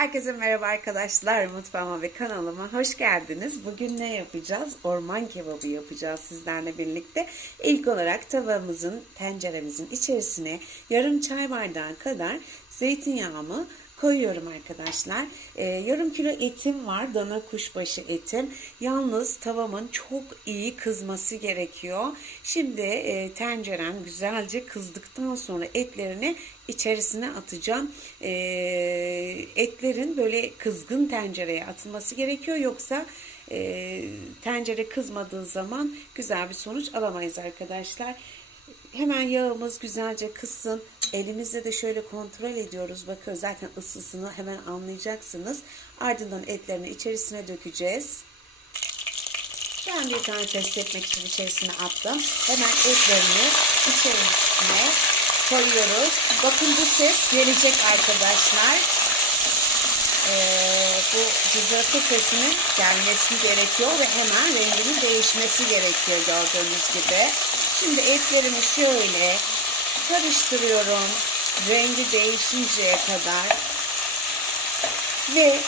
Herkese merhaba arkadaşlar. Mutfağıma ve kanalıma hoş geldiniz. Bugün ne yapacağız? Orman kebabı yapacağız sizlerle birlikte. İlk olarak tavamızın, tenceremizin içerisine yarım çay bardağı kadar zeytinyağımı koyuyorum arkadaşlar. Ee, yarım kilo etim var. Dana kuşbaşı etim. Yalnız tavamın çok iyi kızması gerekiyor. Şimdi e, tencerem güzelce kızdıktan sonra etlerini içerisine atacağım. Ee, etlerin böyle kızgın tencereye atılması gerekiyor. Yoksa e, tencere kızmadığı zaman güzel bir sonuç alamayız arkadaşlar. Hemen yağımız güzelce kızsın. Elimizle de şöyle kontrol ediyoruz. Bakın zaten ısısını hemen anlayacaksınız. Ardından etlerini içerisine dökeceğiz. Ben bir tane test etmek için içerisine attım. Hemen etlerini içerisine koyuyoruz. Bakın bu ses gelecek arkadaşlar. Ee, bu cızırtı sesinin gelmesi gerekiyor ve hemen renginin değişmesi gerekiyor gördüğünüz gibi. Şimdi etlerimi şöyle karıştırıyorum. Rengi değişinceye kadar. Ve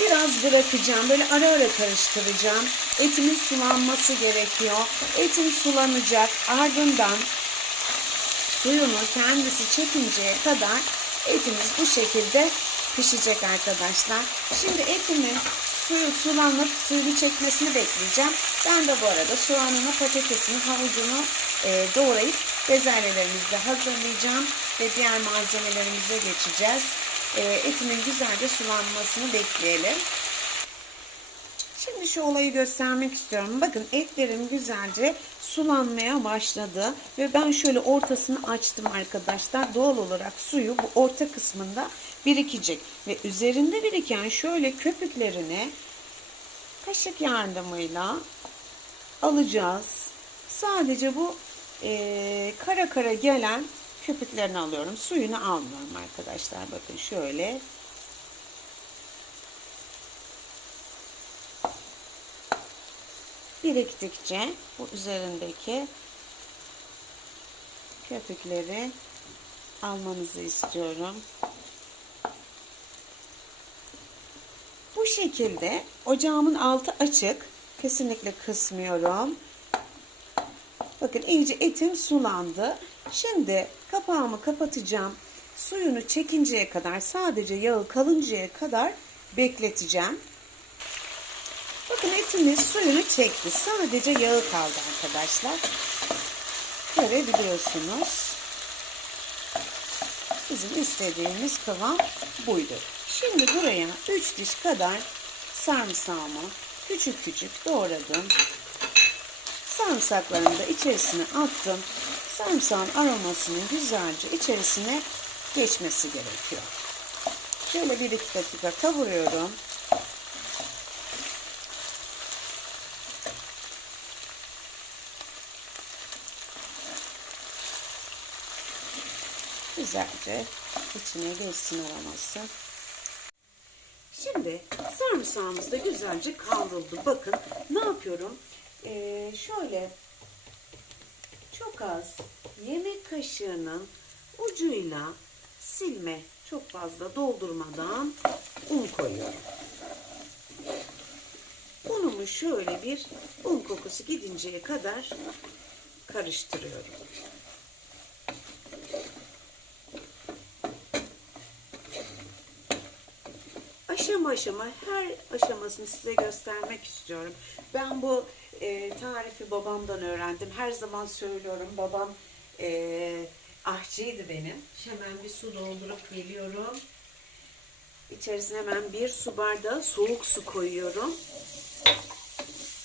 biraz bırakacağım. Böyle ara ara karıştıracağım. Etimin sulanması gerekiyor. Etim sulanacak. Ardından suyunu kendisi çekinceye kadar etimiz bu şekilde pişecek arkadaşlar. Şimdi etimin suyu sulanıp suyunu çekmesini bekleyeceğim. Ben de bu arada soğanını, patatesini, havucunu e, doğrayıp bezelyelerimizi hazırlayacağım ve diğer malzemelerimize geçeceğiz. E, etimin güzelce sulanmasını bekleyelim. Şimdi şu olayı göstermek istiyorum. Bakın etlerim güzelce sulanmaya başladı ve ben şöyle ortasını açtım arkadaşlar. Doğal olarak suyu bu orta kısmında birikecek ve üzerinde biriken şöyle köpüklerini kaşık yardımıyla alacağız. Sadece bu e, kara kara gelen köpüklerini alıyorum. Suyunu almıyorum arkadaşlar. Bakın şöyle biriktikçe bu üzerindeki köpükleri almanızı istiyorum. Bu şekilde ocağımın altı açık. Kesinlikle kısmıyorum. Bakın iyice etim sulandı. Şimdi kapağımı kapatacağım. Suyunu çekinceye kadar sadece yağı kalıncaya kadar bekleteceğim. Bakın etimiz suyunu çekti. Sadece yağı kaldı arkadaşlar. Görebiliyorsunuz. Bizim istediğimiz kıvam buydu. Şimdi buraya 3 diş kadar sarımsağımı küçük küçük doğradım. Sarımsaklarımı da içerisine attım. Sarımsağın aromasının güzelce içerisine geçmesi gerekiyor. Şöyle bir iki dakika kavuruyorum. Güzelce içine geçsin aroması. Şimdi sarımsağımız da güzelce kavruldu. Bakın ne yapıyorum? Ee, şöyle çok az yemek kaşığının ucuyla silme çok fazla doldurmadan un koyuyorum. Unumu şöyle bir un kokusu gidinceye kadar karıştırıyorum. Aşama her aşamasını size göstermek istiyorum. Ben bu e, tarifi babamdan öğrendim. Her zaman söylüyorum babam e, ahçıydı benim. Hemen bir su doldurup geliyorum. İçerisine hemen bir su bardağı soğuk su koyuyorum.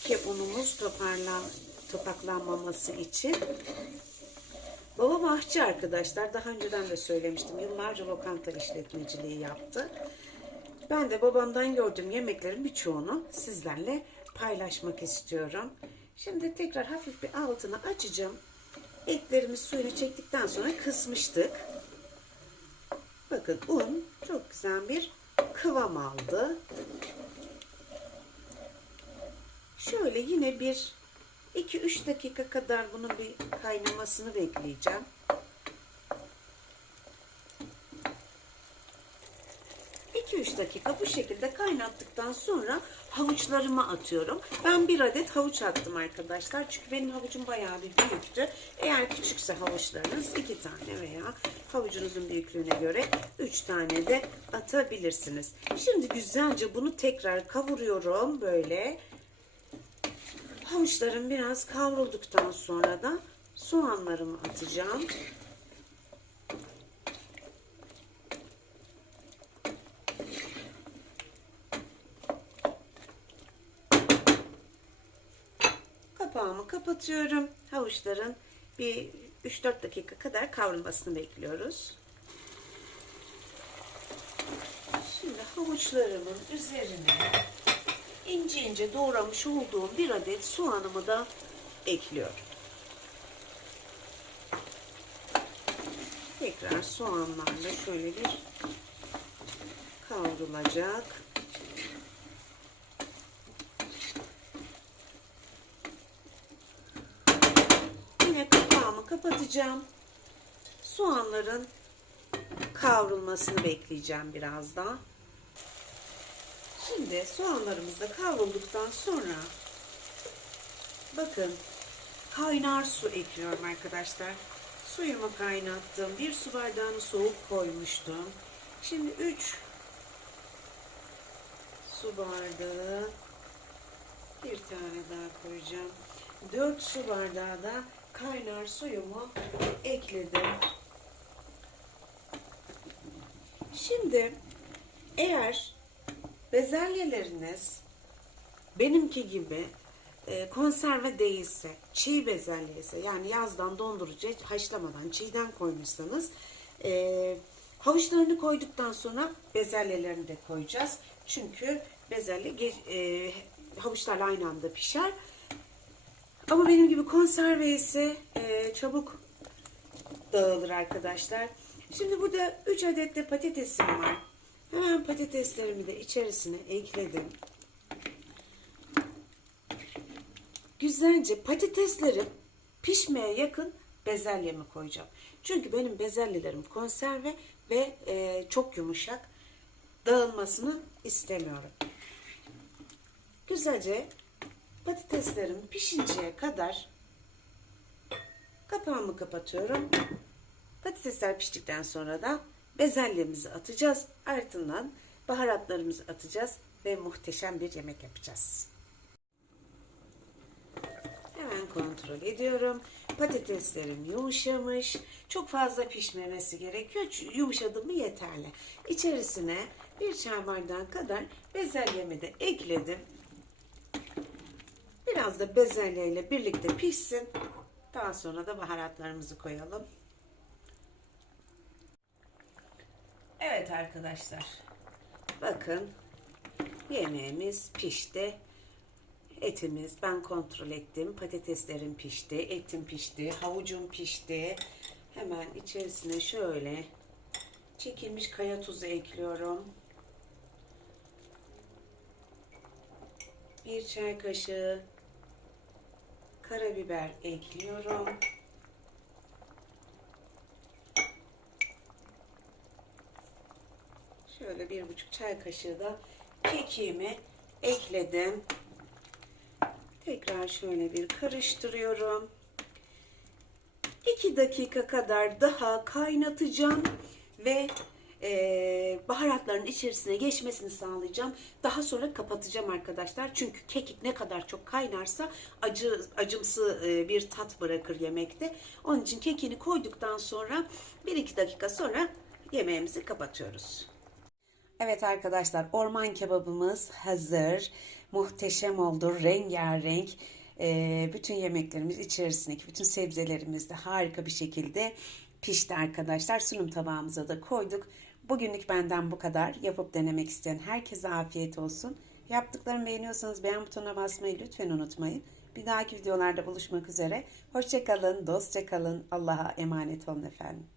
Ki unumuz toparlan, topaklanmaması için. Babam ahçı arkadaşlar. Daha önceden de söylemiştim. Yıllarca lokanta işletmeciliği yaptı. Ben de babamdan gördüğüm yemeklerin birçoğunu sizlerle paylaşmak istiyorum. Şimdi tekrar hafif bir altını açacağım. Etlerimiz suyunu çektikten sonra kısmıştık. Bakın un çok güzel bir kıvam aldı. Şöyle yine bir 2-3 dakika kadar bunun bir kaynamasını bekleyeceğim. 2-3 5 dakika bu şekilde kaynattıktan sonra havuçlarımı atıyorum. Ben bir adet havuç attım arkadaşlar. Çünkü benim havucum bayağı bir büyüktü. Eğer küçükse havuçlarınız iki tane veya havucunuzun büyüklüğüne göre üç tane de atabilirsiniz. Şimdi güzelce bunu tekrar kavuruyorum böyle. Havuçlarım biraz kavrulduktan sonra da soğanlarımı atacağım. Kapağımı kapatıyorum. Havuçların bir 3-4 dakika kadar kavrulmasını bekliyoruz. Şimdi havuçlarımın üzerine ince ince doğramış olduğum bir adet soğanımı da ekliyorum. Tekrar soğanlarla şöyle bir kavrulacak. Yine kapağımı kapatacağım. Soğanların kavrulmasını bekleyeceğim biraz daha. Şimdi soğanlarımız da kavrulduktan sonra bakın kaynar su ekliyorum arkadaşlar. Suyumu kaynattım. Bir su bardağını soğuk koymuştum. Şimdi 3 su bardağı bir tane daha koyacağım. 4 su bardağı da kaynar suyumu ekledim. Şimdi eğer bezelyeleriniz benimki gibi e, konserve değilse, çiğ bezelye ise yani yazdan dondurucu haşlamadan çiğden koymuşsanız e, havuçlarını koyduktan sonra bezelyelerini de koyacağız. Çünkü bezelye e, havuçlarla aynı anda pişer. Ama benim gibi konserve ise e, çabuk dağılır arkadaşlar. Şimdi burada 3 adet de patatesim var. Hemen patateslerimi de içerisine ekledim. Güzelce patateslerim pişmeye yakın bezelyemi koyacağım. Çünkü benim bezelyelerim konserve ve e, çok yumuşak. Dağılmasını istemiyorum. Güzelce patateslerim pişinceye kadar kapağımı kapatıyorum. Patatesler piştikten sonra da bezelyemizi atacağız. Ardından baharatlarımızı atacağız ve muhteşem bir yemek yapacağız. Hemen kontrol ediyorum. Patateslerim yumuşamış. Çok fazla pişmemesi gerekiyor. Yumuşadı mı yeterli. İçerisine bir çay bardağı kadar bezelyemi de ekledim. Biraz da bezelye ile birlikte pişsin. Daha sonra da baharatlarımızı koyalım. Evet arkadaşlar. Bakın yemeğimiz pişti. Etimiz ben kontrol ettim. Patateslerim pişti, etim pişti, havucum pişti. Hemen içerisine şöyle çekilmiş kaya tuzu ekliyorum. Bir çay kaşığı karabiber ekliyorum. Şöyle bir buçuk çay kaşığı da kekiğimi ekledim. Tekrar şöyle bir karıştırıyorum. 2 dakika kadar daha kaynatacağım ve e, baharatların içerisine geçmesini sağlayacağım. Daha sonra kapatacağım arkadaşlar. Çünkü kekik ne kadar çok kaynarsa acı acımsı e, bir tat bırakır yemekte. Onun için kekini koyduktan sonra 1-2 dakika sonra yemeğimizi kapatıyoruz. Evet arkadaşlar orman kebabımız hazır. Muhteşem oldu. Rengarenk. Ee, bütün yemeklerimiz içerisindeki bütün sebzelerimiz de harika bir şekilde pişti arkadaşlar. Sunum tabağımıza da koyduk. Bugünlük benden bu kadar. Yapıp denemek isteyen herkese afiyet olsun. Yaptıklarımı beğeniyorsanız beğen butonuna basmayı lütfen unutmayın. Bir dahaki videolarda buluşmak üzere. Hoşçakalın, dostça kalın. Allah'a emanet olun efendim.